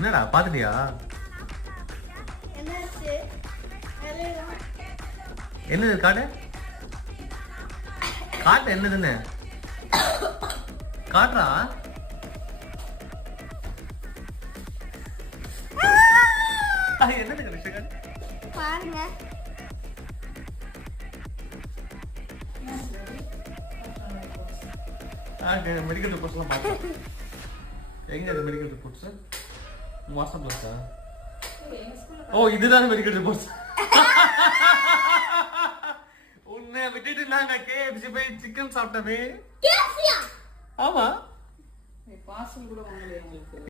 என்னடா பாத்துட்டியா? என்னது காட்டு காட்டு என்னதுன்னு காட்டுறா. என்னது கணேஷ் பாருங்க. மெடிக்கல் ரிப்போர்ட்ஸ்லாம் பார்த்தேன். எங்க அது மெடிக்கல் ரிப்போர்ட்ஸ்? வாட்ஸ்அப்ல இருக்கா? ஓ இதுதான் மெடிக்கல் ரிப்போர்ட்ஸ். உன்னை விட்டுட்டு நாங்க KFC போய் சிக்கன் சாப்பிட்டவே. கேசியா? ஆமா. பார்சல் கூட வாங்கலையா உங்களுக்கு?